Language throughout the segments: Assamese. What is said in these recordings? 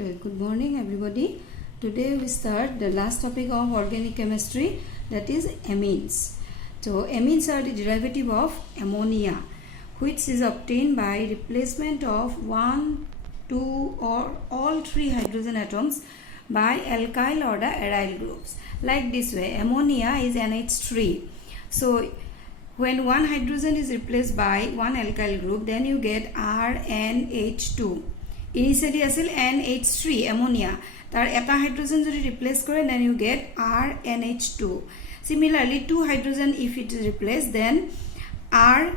Okay, good morning everybody. Today we start the last topic of organic chemistry, that is amines. So amines are the derivative of ammonia, which is obtained by replacement of 1, 2 or all 3 hydrogen atoms by alkyl or the aryl groups. Like this way, ammonia is NH3. So when one hydrogen is replaced by one alkyl group, then you get RNH2. Initially asil NH3 ammonia, tar eta hydrogen jodi replace kore, then you get RNH2. Similarly, two hydrogen if it is replaced, then RNH,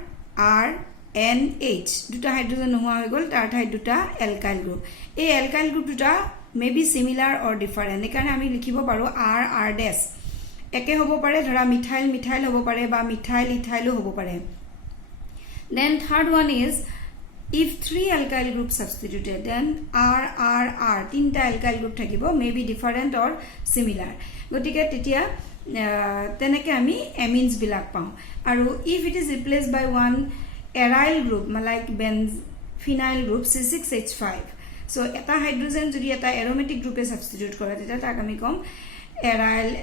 duta hydrogen nohua hoy gol, tar thai duta alkyl group. Ei alkyl group duta may be similar or different, ekarone ami likhibo paro R dash eke hobo pare, dhora methyl hobo pare ba methyl ethyl hobo pare. Then third one is, if 3 alkyl groups substituted, then R tinta alkyl group thakibo, may be different or similar. Gotike tetia teneke ami amines bilak pau. Aru if it is replaced by one aryl group, like phenyl group C6H5, so eta hydrogen jodi eta aromatic group e substitute kore, teta tak ami kom aryl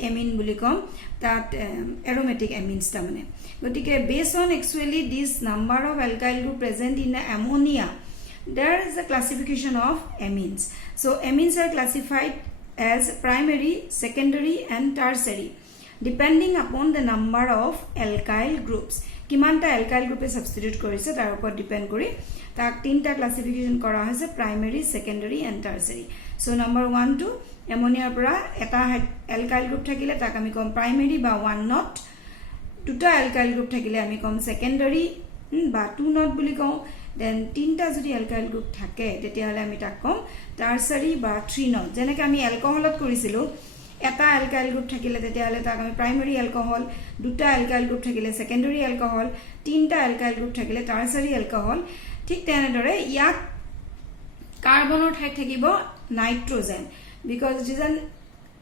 amine buli kom, that aromatic amines ta mane. Gotike based on actually this number of alkyl group present in the ammonia, there is a classification of amines. So amines are classified as primary, secondary and tertiary depending upon the number of alkyl groups. Kimanta alkyl group e substitute korise tar upor depend kori tak tinta classification kora hoise primary, secondary and tertiary. So number 1 to ammonia pora eta alkyl group thakile tak ami kom primary ba 1 not, duta alkyl group thakile ami kom secondary ba 2 not buli kom, then tinta jodi alkyl group thake tetia hole ami tak kom tertiary ba 3 not. Jeneke ami alcoholot korisilu, eta alkyl group thakile tetia hole tak ami primary alcohol, duta alkyl group thakile secondary alcohol, tinta alkyl group thakile tertiary alcohol. Thik tenedore yak carbonor thai thakibo nitrogen, because it is an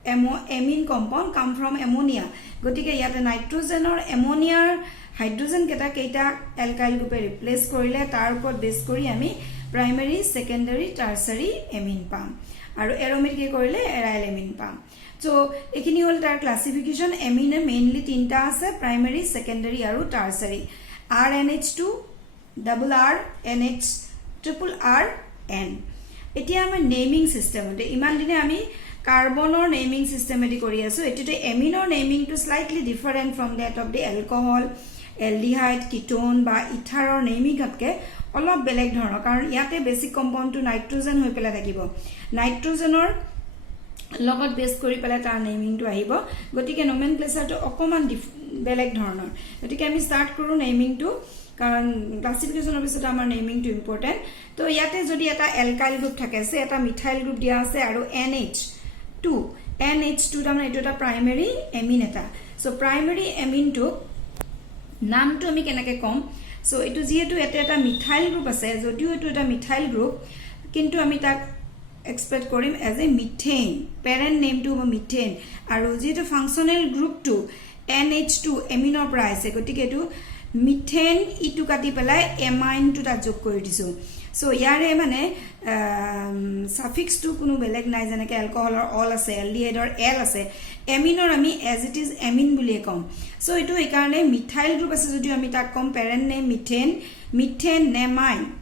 amine compound come from ammonia. Gotike yate nitrogen or ammonia hydrogen keita alkyl group e replace korile tar upor base kori ami primary, secondary, tertiary amine pam, aru aromatic ke korile aryl amine pam. So ekhini hol tar classification. Amine mainly tinta ase, primary, secondary aru tertiary. RNH2, double R, NH, triple R, N. Etia ama naming system ode iman dine ami carbon or naming system edi kori aso. Etite amine or naming to slightly different from that of the alcohol, aldehyde, ketone ba ether or naming hatke olop beleg dhorono, karon yate basic compound to nitrogen hoi pela thakibo, nitrogen or logot base kori pela tar naming to ahibo. Gotike nomenclature to okoman beleg dhorono. Gotike ami start koru naming to, karon classification of it amar naming to important. To yate jodi eta alkyl group thake se eta methyl group dia ase aru NH2 tamane etu eta primary amine eta. So primary amine to nam to ami kenake kom, so etu jehetu eta methyl group ase, jodio etu eta methyl group kintu ami tak expect korim as a methane, parent name to methane, aru jehetu functional group to NH2 amine pora aise, gotike etu methane itu kati pelai amine to ta jog kori disu. So yare mane suffix to kuno beleg nai, janeke alcohol or all ase, aldehyde or L ase, amine or ami as it is amine buli kom. So etu ekarone methyl group ase jodi ami tak kom parent name methane, methanamine.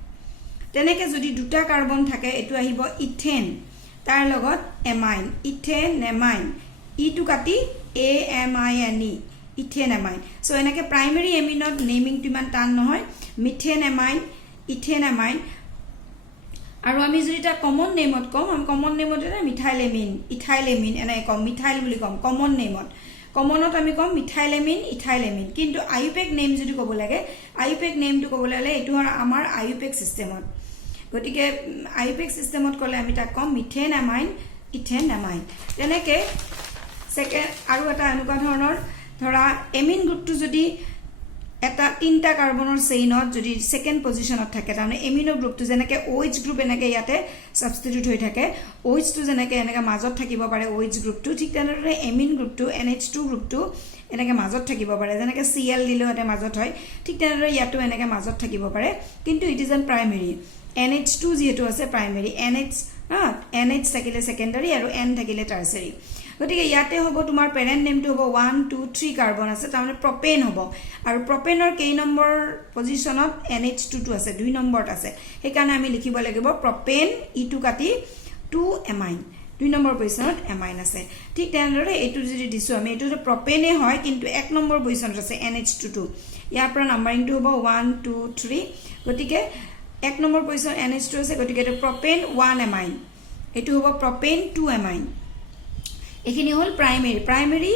Teneke jodi duta carbon thake etu ahibo ethane, tar logot amine, ethanamine, e to kati amine, ethanamine. So enake primary amine of naming to man tan nohoy, methanamine, ethanamine. Aru ami jodi ta common name ot kom, am common name ot methylamine, ethylamine enai kom, methyl buli kom common name ot. Common ot ami kom methylamine, ethylamine. Kintu IUPAC name jodi kobo lage, IUPAC name to kobo lale etu amar IUPAC system ot. Gotike IUPAC system ot kole ami ta kom methanamine, ethanamine. Teneke second aru eta anuka dhoroner dhora amine group to jodi eta tinta carbonor chainot jodi second position ot thake, tane amino group to jeneke OH group enake yate substitute hoi thake, OH to jeneke enake majot thakibo pare OH group to, thik tenore amine group to NH2 group to enake majot thakibo pare, jeneke Cl dilo ete majot hoy, thik tenore yato enake majot thakibo pare, kintu it is an primary. NH2 যেহেতু আছে প্ৰাইমেৰী NH থাকিলে সেকেন্ডাৰী আৰু N থাকিলে টাৰচাৰী গতিকে ইয়াতে হ'ব তোমাৰ পেৰেন্ট নেমটো হ'ব 1 2 3 কাৰ্বন আছে তাৰমানে প্ৰপেন হ'ব আৰু প্ৰপেনৰ কেই নম্বৰ পজিশনত NH2 টো আছে 2 নম্বৰত আছে সেই কাৰণে আমি লিখিব লাগিব প্ৰপেন ইটো কাটি 2 এমাইন 2 নম্বৰ পজিশনত এমাইন আছে ঠিক তেনেদৰে এটো যদি দিছো আমি এটো প্ৰপেনে হয় কিন্তু 1 নম্বৰ পজিশনত আছে NH2 টো ইয়াৰ পৰা নাম্বাৰিংটো হ'ব 1 2 3 গতিকে 1 নম্বৰ পজিশন NH2 আছে গতিকে এটো প্ৰপেন 1 এমাইন এটো হ'ব প্ৰপেন 2 এমাইন এখিনি হল প্ৰাইমেৰী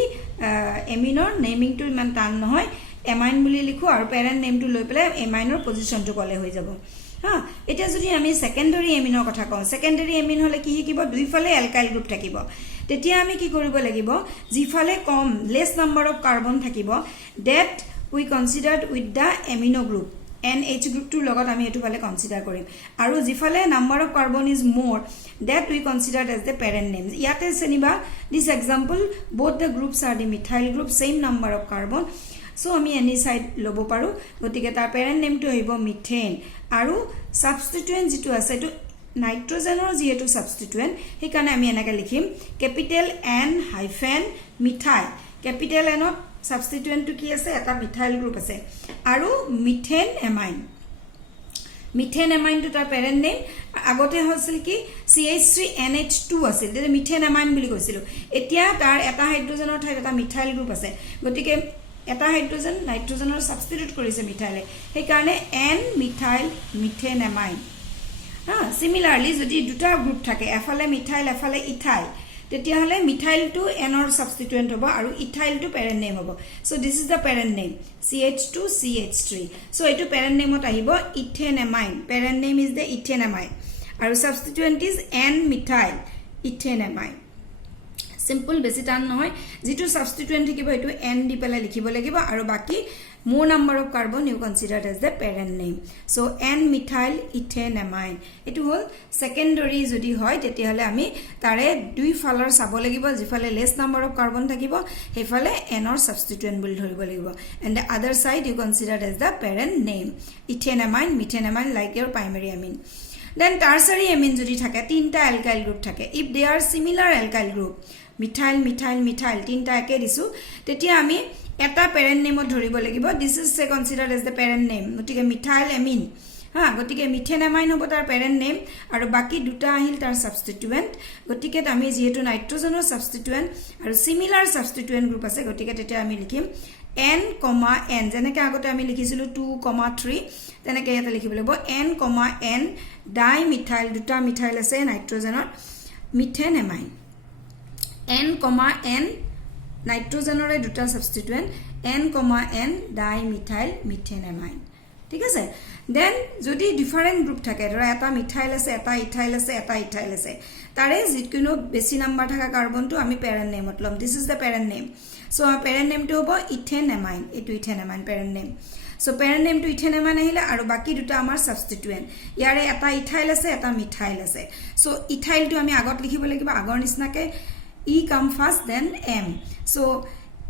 এমিনৰ নেমিংটো ইমান টান নহয় এমাইন বুলি লিখো আৰু পেৰেন্ট নেমটো লৈ পেলাই এমাইনৰ পজিশনটো কলে হৈ যাব হা এটা যদি আমি সেকেন্ডাৰী এমিনৰ কথা কওঁ সেকেন্ডাৰী এমিন হলে কি কিব দুইফালে এলকাইল গ্ৰুপ থাকিব তেতিয়া আমি কি কৰিব লাগিব জিফালে কম লেস নাম্বাৰ অফ কাৰ্বন থাকিব that we considered with the amino group NH group to logot ami etu phale consider korim aru jifale number of carbon is more that we considered as the parent names yate seniba this example both the groups are the methyl group same number of carbon so ami any side lobo paru gotike tar parent name to hoibo methane aru substituent jitu ase to nitrogen or jehetu substituent he kane ami enaka likhim capital N hyphen methyl capital N of substituent to ki ase eta methyl group ase aru methane amine to tar parent name agote hosil ki CH3NH2 asil de methane amine buli koisilu etia tar eta hydrogen or thai eta methyl group ase gotike eta hydrogen nitrogen or substitute korise methyl he karone N methyl methane amine similarly jodi duta group thake afale methyl afale ethyl তেতিয়া হলে মিথাইল টু এনৰ সাবস্টিটুয়েন্ট হ'ব আৰু ইথাইল টু পেৰেন্ট নেম হ'ব so this is the parent name CH2 CH3 so এটো পেৰেন্ট নেমত আহিব ইথেনামাইন পেৰেন্ট নেম ইজ দা ইথেনামাইন আৰু সাবস্টিটুয়েন্ট ইজ N মিথাইল ইথেনামাইন সিম্পল বেছি টান নহয় যেটো সাবস্টিটুয়েন্ট থাকিব এটো N দি পেলা লিখিব লাগিব আৰু বাকি more number of carbon you considered as the parent name so N methyl ethanamine etu hol secondary jodi hoy teti hole ami tare dui falar sabo lagibo jifale less number of carbon thakibo hefale N or substituent bul dhoribo lagibo and the other side you considered as the parent name ethanamine methanamine like your primary amine then tertiary amine jodi thake tinta alkyl group thake if they are similar alkyl group methyl methyl methyl tinta eke disu tetia ami eta parent name dhoribo lagibo this is considered as the parent name gotike methyl amine gotike methanamine hobo tar parent name aru baki duta ahil tar substituent gotike ami jehetu nitrogen or substituent aru similar substituent group ase gotike tete ami likhim N, N jeneke agote ami likhisilu 2, 3 teneke eta likhibo labo N, N dimethyl duta methyl ase nitrogen or methanamine N, N nitrogen or duta substituent N, N dimethyl methanamine ঠিক আছে then যদি different group থাকে ধৰা এটা মিথাইল আছে এটা ইথাইল আছে এটা ইথাইল আছে তাৰে যিকোনো বেছি নাম্বার থাকা কার্বনটো আমি প্যারেন্ট নেম মতলম this is the parent name so our parent name to hobo ethanamine etu ethanamine parent name so parent name to ethanamine ahile aru baki duta amar substituent yare eta ethyl ase eta methyl ase so ethyl to ami agot likhibo lagiba agor nisnake E come first then M so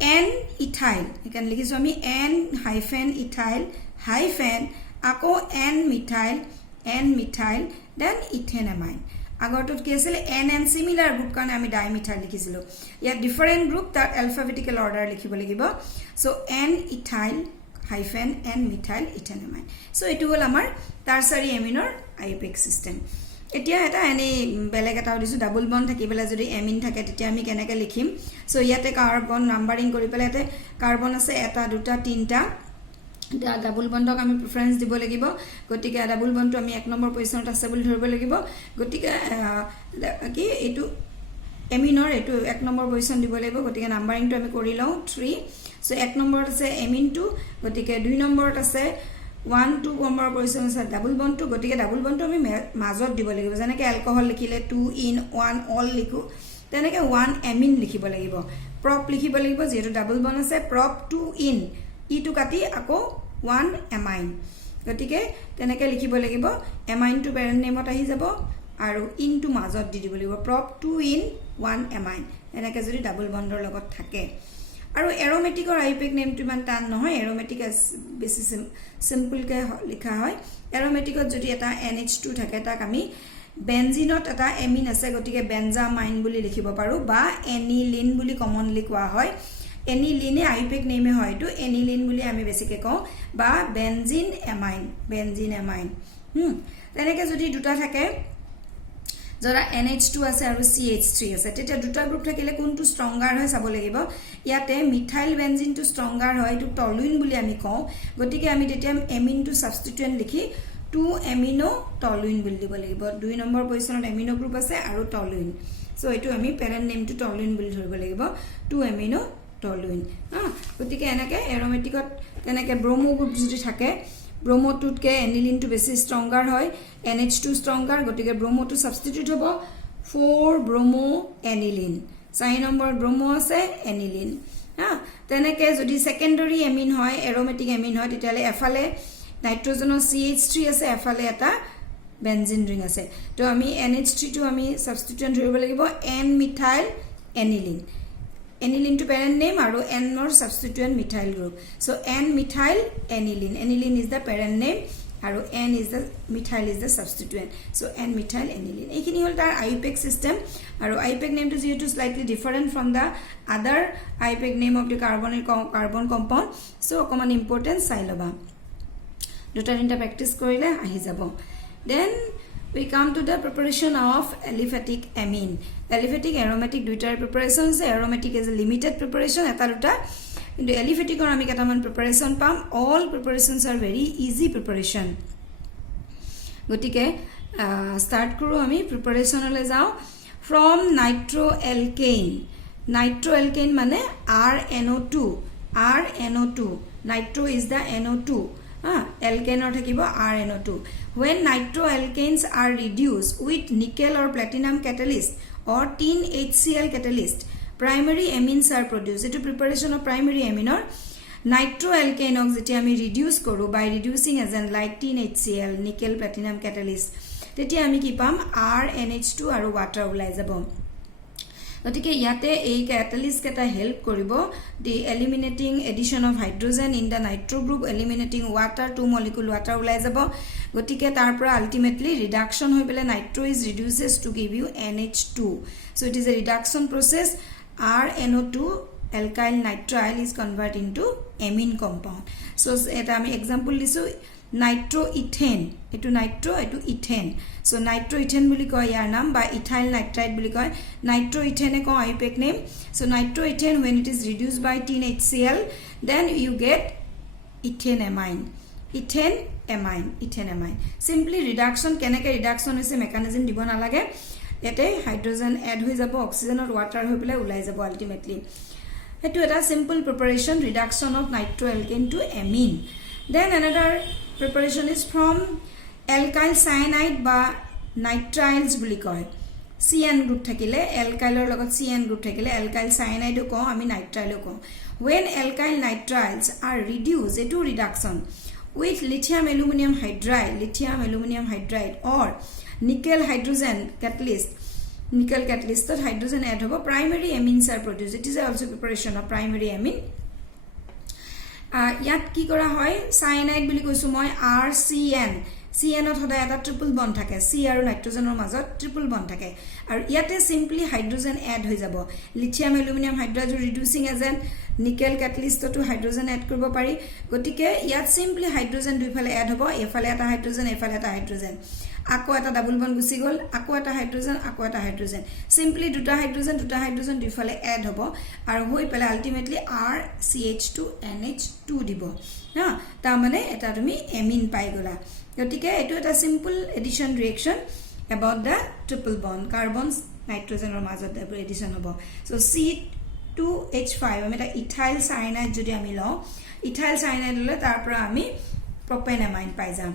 N ethyl you can likhiso ami N hyphen ethyl hyphen ako N methyl then ethanamine agotut ki asile N similar group karone ami dimethyl likhisilu ya different group that alphabetical order likhibo lagibo so N ethyl hyphen N methyl ethanamine so etu hol amar tertiary aminor IUPAC system এতিয়া এটা এনে বেলেগ এটা দিছো ডাবল বন্ড থাকিবেলা যদি এমিন থাকে তেতিয়া আমি কেনেকে লিখিম সো ইয়াতে কাৰ্বন নাম্বাৰিং কৰি পেলাই এতে কাৰ্বন আছে এটা দুটা তিনটা ডাবল বন্ডক আমি প্ৰেফাৰেন্স দিব লাগিব গতিকে ডাবল বন্ডটো আমি 1 নম্বৰ পজিশনত আছে বুলি ধৰিব লাগিব গতিকে কি এটো এমিনৰ এটো 1 নম্বৰ পজিশন দিব লাগিব গতিকে নাম্বাৰিংটো আমি কৰি লও 3 সো 1 নম্বৰত আছে এমিন 2 গতিকে 2 নম্বৰত আছে 1 2 নম্বৰ পজিশন আছে ডাবল বন্ড টু গতিকে ডাবল বন্ড আমি মাজত দিব লাগিব যেনেকে অ্যালকোহল লিখিলে 2 in 1 all লিখো তেনেকে 1 এমিন লিখিব লাগিব প্ৰপ লিখিব লাগিব যেটো ডাবল বন্ড আছে প্ৰপ 2 in ই টু কাটি আকৌ 1 এমাইন গতিকে তেনেকে লিখিব লাগিব এমাইন টু প্যাৰেন্ট নেমত আহি যাব আৰু ইন টু মাজত দি দিব লাগিব প্ৰপ 2 in 1 এমাইন এনেকে যদি ডাবল বন্ডৰ লগত থাকে আৰু এৰোমেটিকৰ আইউপিক নেমটো ইমান টান নহয় এৰোমেটিক বেছি সিম্পল কে লিখা হয় এৰোমেটিকত যদি এটা NH2 থাকে তাক আমি বেনজিনত এটা এমিন আছে গতিকে বেনজামাইন বুলি লিখিব পাৰো বা এনিলিন বুলি কমনলি কোৱা হয় এনিলিনে আইউপেক নেমে হয় তো এনিলিন বুলি আমি বেছিকে কওঁ বা বেনজিন এমাইন তেনেকে যদি দুটা থাকে जरा NH2 আছে আৰু CH3 আছে তেতিয়া দুটা গ্ৰুপ থাকিলে কোনটো ষ্ট্ৰংগাৰ হয় চাব লাগিব ইয়াতে মিথাইল বেনজিনটো ষ্ট্ৰংগাৰ হয় এটো টলুইন বুলি আমি কওঁ গতিকে আমি তেতিয়া এমিনটো সাবস্টিটুয়েন্ট লিখি 2 এমিনো টলুইন বুলি দিব লাগিব 2 নম্বৰ পজিশনত এমিনো গ্ৰুপ আছে আৰু টলুইন সো এটো আমি প্যাৰেন্ট নেমটো টলুইন বুলি ধৰিব লাগিব 2 এমিনো টলুইন গতিকে এনেকে এৰোমেটিকত তেনেকে ব্ৰোমো গ্ৰুপ যদি থাকে ब्रोमो 2 के एनिलिन टू बेसी स्ट्रंगर হয় NH2 स्ट्रंगर গটিকে ব্রোমো 2 সাবস্টিটিউট হ'ব 4 ব্রোমো এনিলিন 4 নম্বৰ ব্ৰোমো আছে এনিলিন তেনেকে যদি সেকেন্ডাৰি এমিন হয় এৰোমেটিক এমিন হয় তেতিয়ালে এফালে নাইট্ৰোজেনৰ CH3 আছে এফালে এটা বেনজিন ৰিং আছে তো আমি NH3 টো আমি সাবস্টিটিউট ধৰিব লাগিব N methyl aniline Aniline to parent name aru N or substituent methyl group. So N methyl aniline. Aniline is the parent name aru N is the methyl is the substituent. So N methyl aniline. Ekhini hol tar IUPAC system aru IUPAC name to is slightly different from the other IUPAC name of the carbon compound. So common importance siloba. Duta tinta practice korile ahi jabo. Then we come to the preparation of aliphatic amine. Aliphatic aromatic duitar preparation se aromatic is a limited preparation eta duta into aliphatic or ami ketaman preparation pam all preparations are very easy preparation gotike start koro ami preparation ole jao from nitroalkane mane RNO2 nitro is the NO2 alkane or thakibo RNO2 when nitroalkanes are reduced with nickel or platinum catalyst or tin HCl catalyst primary amines are produced it preparation of primary amine or nitroalkane oxide ami reduce koru by reducing agent like tin HCl nickel platinum catalyst tetia ami ki pam RNH2 aru water ulai jabo গতিকে ইয়াতে এই ক্যাটালিস্ট কেটা হেল্প কৰিব the eliminating addition of hydrogen in the nitro group eliminating water 2 molecule water ওলাই যাব গতিকে তাৰ পৰা আলটিমেটলি ৰিডাকশন হৈ পেলে nitro is reduces to give you NH2 so it is a reduction process RNO2 alkyl nitrile is converted into amine compound so eta ami example lisu nitroethane etu nitro etu ethane so nitroethane buli koy yar naam ba ethyl nitrite buli koy nitroethane ko IUPAC name so nitroethane when it is reduced by tin HCl then you get ethane amine simply reduction keneke reduction hoise mechanism dibo na lage ete hydrogen add hoi jabo oxygen or water hoi pele ulai jabo ultimately etu eta simple preparation reduction of nitroalkane to amine then another preparation is from alkyl cyanide ba nitriles buli koy CN group thakile alkyl or logot CN group thakile alkyl cyanide ko ami nitrile ko when alkyl nitriles are reduced etu reduction with lithium aluminum hydride or nickel hydrogen catalyst that hydrogen add hobo primary amines are produced it is also preparation of primary amine ইয়াত কি কৰা হয় সায়ানাইড বুলি কৈছো মই RCN CN ত হদা এটা ট্রিপল বন্ড থাকে C আৰু নাইট্ৰোজেনৰ মাজত ট্ৰিপল বন্ড থাকে আৰু ইয়াতে সিম্পলি হাইড্ৰোজেন এড হৈ যাব lithium aluminium hydride reducing agent nickel ক্যাটালিস্টটো হাইড্ৰোজেন এড কৰিব পাৰি গতিকে ইয়াত সিম্পলি হাইড্ৰোজেন দুইফালে এড হ'ব এফালে এটা হাইড্ৰোজেন এফালে এটা হাইড্ৰোজেন আকো এটা ডাবল বন্ড গুছি গল আকো এটা হাইড্ৰোজেন সিম্পলি দুটা হাইড্ৰোজেন দুইফালে এড হ'ব আৰু হৈ পেলে আলটিমেটলি RCH2 NH2 দিব না তা মানে এটা তুমি এমিন পাই গলা গতিকে এটো এটা simple addition reaction about the triple bond carbons nitrogen or মাজত এডিশন হ'ব so C2H5 আমি এটা ইথাইল সায়ানাইড যদি আমি লও ইথাইল সায়ানাইড ললে তাৰ পৰা আমি propanoamine পাই যাম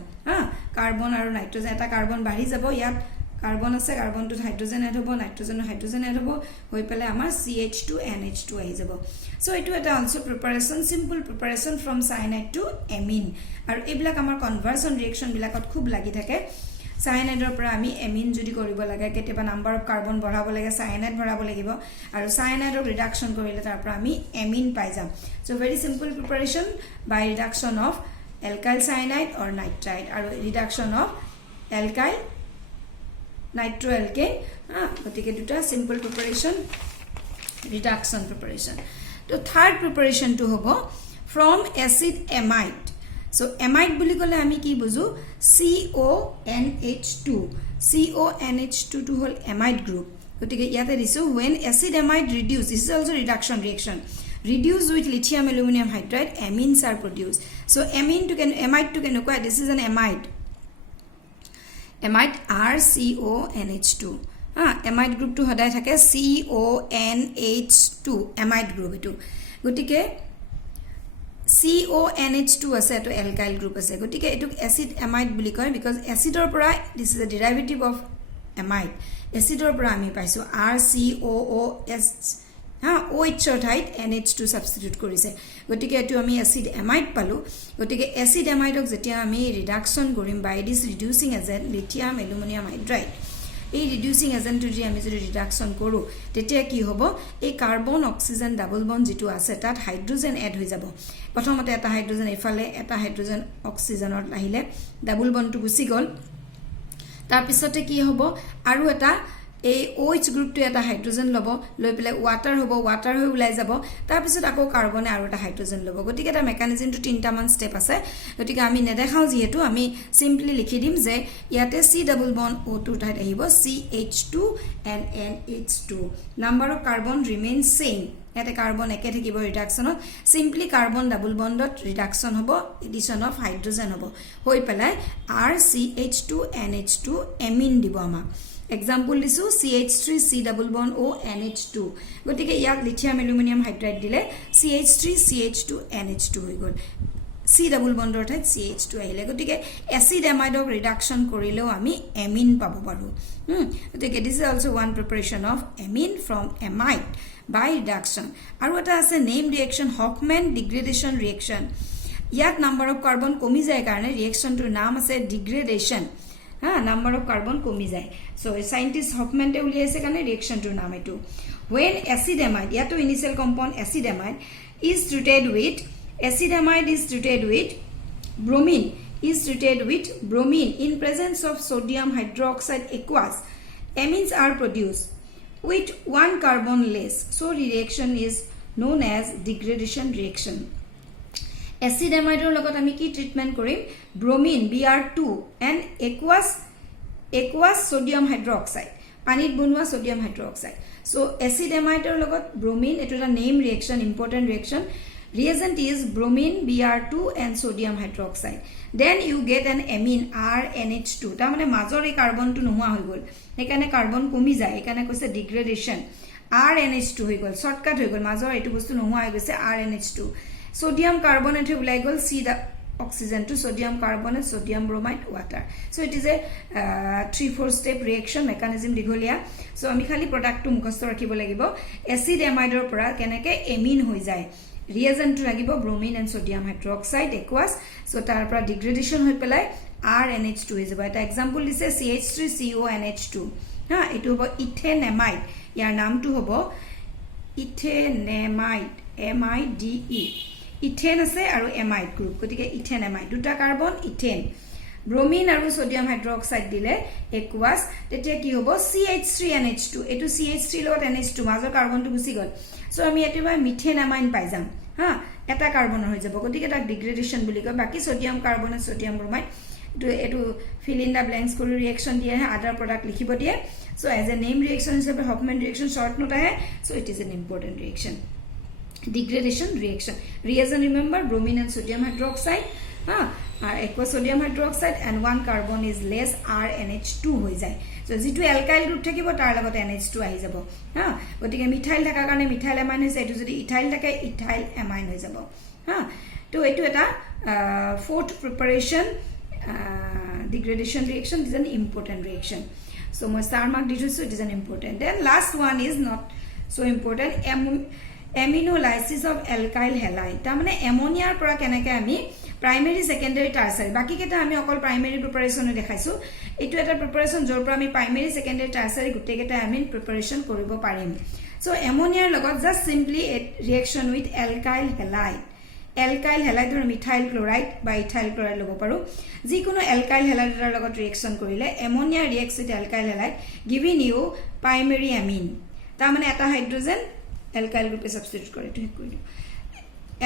কাৰ্বন আৰু নাইট্ৰোজেন এটা কাৰ্বন বাঢ়ি যাব ইয়াত কাৰ্বন আছে কাৰ্বনটো হাইড্ৰোজেন এড হ'ব হাইড্ৰোজেন এড হ'ব হৈ পেলে আমাৰ CH2 NH2 আহি যাব সো এটো এটা also preparation simple preparation from cyanide to amine আৰু এইবিলাক আমাৰ কনভাৰ্সন ৰিঅ্যাকশন বিলাকত খুব লাগি থাকে সায়ানাইডৰ পৰা আমি এমিন যদি কৰিব লাগে কেতিয়াবা নাম্বাৰ অফ কাৰ্বন বঢ়াব লাগে সায়ানাইড বঢ়াব লাগিব আৰু সায়ানাইডৰ ৰিডাকশন কৰিলে তাৰ পৰা আমি এমিন পাই যাম so very simple preparation by reduction of alkyl cyanide or nitrite আৰু reduction of alkyl nitroalkane গতিকে দুটা simple preparation reduction preparation তো third preparation to hobo from acid amide so amide বুলি কলে আমি কি বুঝো CONH2 to whole amide group গতিকে ইয়াতে দিছো when acid amide reduce this is also reduction reaction reduce with lithium aluminum hydride amines are produced so amide to can acquire this is an amide RCONH2 amide group to hoday thake CONH2 amide group etu gotike CONH2 ase to alkyl group ase gotike etu acid amide buli koy because acid or pora this is a derivative of amide acid or pora ami paisu RCOOS OH or height NH2 substitute korise gotike etu ami acid amide palu gotike acid amide ok jetia ami reduction korim by this reducing agent lithium aluminum hydride এই reducing agent to আমি যদি reduction কৰো তেতিয়া কি হ'ব এই কার্বন অক্সিজেন ডাবল বন্ড যেটো আছে তাত হাইড্রোজেন এড হৈ যাব প্ৰথমতে এটা হাইড্ৰোজেন এফালে এটা হাইড্ৰোজেন অক্সিজেনত লাহিলে ডাবল বন্ডটো গুছি গল তাৰ পিছতে কি হ'ব আৰু এটা এই OH গ্ৰুপটো এটা হাইড্ৰোজেন লব লৈ পেলে ওয়াটাৰ হ'ব ওয়াটাৰ হৈ উলাই যাব তাৰ পিছত আকৌ কাৰ্বনে আৰু এটা হাইড্রোজেন লব গতিকে এটা মেকানিজম টু তিনটা মান স্টেপ আছে গতিকে আমি নেদেখাও যেহেতু আমি সিম্পলি লিখি দিম যে ইয়াতে C ডাবল বন্ড O2 ঠাইত আহিব CH2 and NH2 number of carbon remain same ইয়াতে কার্বন একে থাকিব রিডাকশনত সিম্পলি কার্বন ডাবল বন্ডত রিডাকশন হ'ব এডিশন অফ হাইড্রোজেন হ'ব হৈ পেলাই RCH2 NH2 এমিন দিব আমা example disu CH3 C double bond O NH2 gotike yak lithium aluminum hydride dile CH3 CH2 NH2 hoy gol C double bond or thait CH2 ahile gotike acid amide of reduction korileo ami amine pabo paru gotike this is also one preparation of amine from amide by reduction aru eta ase name reaction Hoffman degradation reaction yak number of carbon komi jay karone reaction to naam ase degradation number of carbon komi jay so scientist Hoffman te uliaise kane reaction to naam etu when acid amide ya to initial compound acid amide is treated with bromine in presence of sodium hydroxide aqueous amines are produced with one carbon less so reaction is known as degradation reaction acid amide or logot ami ki treatment korim bromine Br2 and aqueous sodium hydroxide panit bunwa sodium hydroxide so acid amide or logot bromine etu a name reaction important reaction reagent is bromine Br2 and sodium hydroxide then you get an amine RNH2 ta mane major ei carbon tu nohua hoy gol ekane carbon komi jay ekane koise degradation RNH2 hoy gol shortcut hoy gol major etu bostu nohua hoy goise RNH2 sodium carbonate ulai gol C the oxygen to sodium carbonate sodium bromide water so it is a 3-4 step reaction mechanism digolia so ami khali product tu mukhasto rakhibo lagibo acid amide or pora keneke amine hoi jay reagent to lagibo bromine and sodium hydroxide aqueous so tar pora degradation hoi pelai RNH2 is about example is CH3CONH2 etu hobo ethanamide yar naam tu hobo ethanamide MIDE ethane ase aru amide group gotike ethanamide duta carbon ethane bromine aru sodium hydroxide dile aqueous tetia ki hobo CH3NH2 etu CH3 lot NH2 major carbon tu gusi gol so ami etiba methanamine pai jam eta carbon hoi jabo gotike ta degradation buli ko baki sodium carbonate sodium bromide etu fill in the blanks kori reaction diye hai other product likhibo diye so as a name reaction hisabe Hoffman reaction short note hai so it is an important reaction degradation reaction reason remember bromine and sodium hydroxide aqueous sodium hydroxide and one carbon is less RNH2 hoi jay so jitu alkyl group thakibo tar logot NH2 ahi jabo gotike methyl thaka karone methyl amine hoise etu jodi ethyl thake ethyl amine hoi jabo to etu eta fourth preparation degradation reaction is an important reaction so my star mark details so it is an important then last one is not so important aminolysis of alkyl halide ta mane ammonia pora keneke ami primary secondary tertiary baki keta ami okol primary preparation dekhaisu etu eta preparation jor pora ami primary secondary tertiary gutte keta ami preparation koribo parim so ammonia logot just simply a reaction with alkyl halide alkyl halide ধৰ মিথাইল ক্লোৰাইড বা ইথাইল ক্লোৰাইড ল'ব পাৰোঁ যিকোনো এলকাইল হেলাইডৰ লগত ৰিয়েকশ্যন কৰিলে ammonia reacts with alkyl halide giving you primary amine তাৰমানে এটা হাইড্ৰজেন এলকাইল গ্ৰুপে সাবস্টিটিউট কৰে এইটো কৰি দিওঁ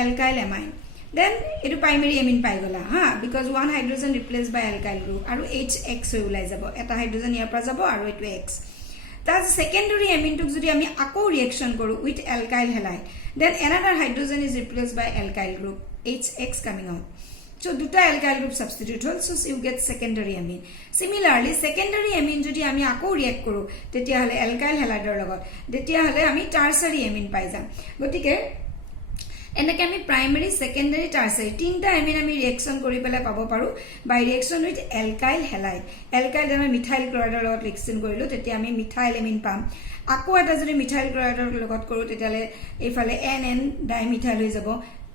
alkyl amine then etu primary amine pai gola ha because one hydrogen replaced by alkyl group aru HX hoy ulai jabo eta hydrogen iar pora jabo aru etu X ta secondary amine tuk jodi ami ako reaction koru with alkyl halide then another hydrogen is replaced by alkyl group HX coming out so duta alkyl group substitute hol so you get secondary amine similarly secondary amine jodi ami ako react koru tetia hale alkyl halide or logot tetia hale ami tertiary amine pai jam gotike এনেকে আমি প্রাইমারি সেকেন্ডারি টার্সারি তিনটা এমিন আমি রিঅ্যাকশন কৰি পেলাই পাব পাৰো by reaction with alkyl halide alkyl আমি মিথাইল ক্লোৰাইডৰ লগত ৰিঅ্যাকশন কৰিলো তেতিয়া আমি মিথাইল এমিন পাম আকৌ এটা যদি মিথাইল ক্লোৰাইডৰ লগত কৰো তেতিয়ালে এইফালে NN ডাইমিথাইল হৈ যাব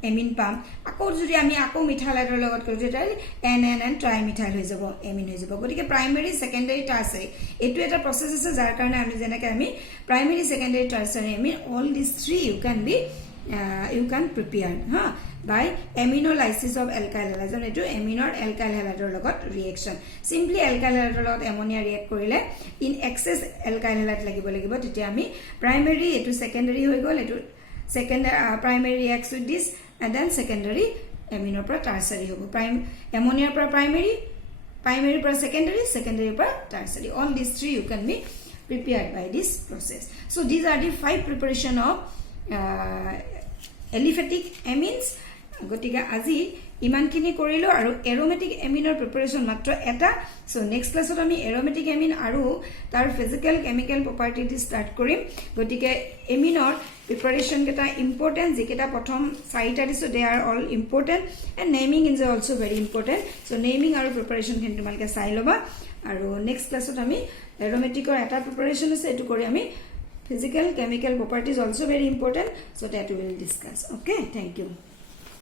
এমিন পাম আকৌ যদি আমি আকৌ মিথাইলৰ লগত কৰো তেতিয়ালে NNN ট্ৰাইমিথাইল হৈ যাব এমিন হৈ যাব গতিকে প্ৰাইমাৰি সেকেন্ডাৰি টাৰ্সাৰি এটো এটা প্ৰসেস আছে যাৰ কাৰণে আমি যেনেকে আমি primary secondary tertiary amine all this three you can be you can prepare by aminolysis of alkyl halide jon etu amine or alkyl halide or logot reaction simply alkyl halide logot ammonia react korile in excess alkyl halide lagibo tetia ami primary etu secondary hoy gol etu secondary primary reacts with this and then secondary amine or tertiary hobo ammonia or primary or secondary or tertiary all these three you can be prepared by this process so these are the 5 preparation of aliphatic এমিনস গটিকা আজি ইমানখিনি কৰিলো আৰু এৰোমেটিক এমিনৰ প্ৰিপাৰেচন মাত্ৰ এটা সো নেক্সট ক্লাছত আমি এৰোমেটিক এমিন আৰু তাৰ ফিজিক্যাল কেমিক্যাল প্ৰপাৰ্টিজ ষ্টাৰ্ট কৰিম গটিকে এমিনৰ প্ৰিপাৰেচন কেটা ইম্পৰ্টেন্ট যেকেটা প্ৰথম চাৰিটা দিছো they are all important and naming is also very important so naming আৰু প্ৰিপাৰেচন খিনি তোমালকে চাই লবা আৰু নেক্সট ক্লাছত আমি এৰোমেটিকৰ এটা প্ৰিপাৰেচন আছে এটো কৰি আমি physical chemical properties also very important so that we will discuss okay thank you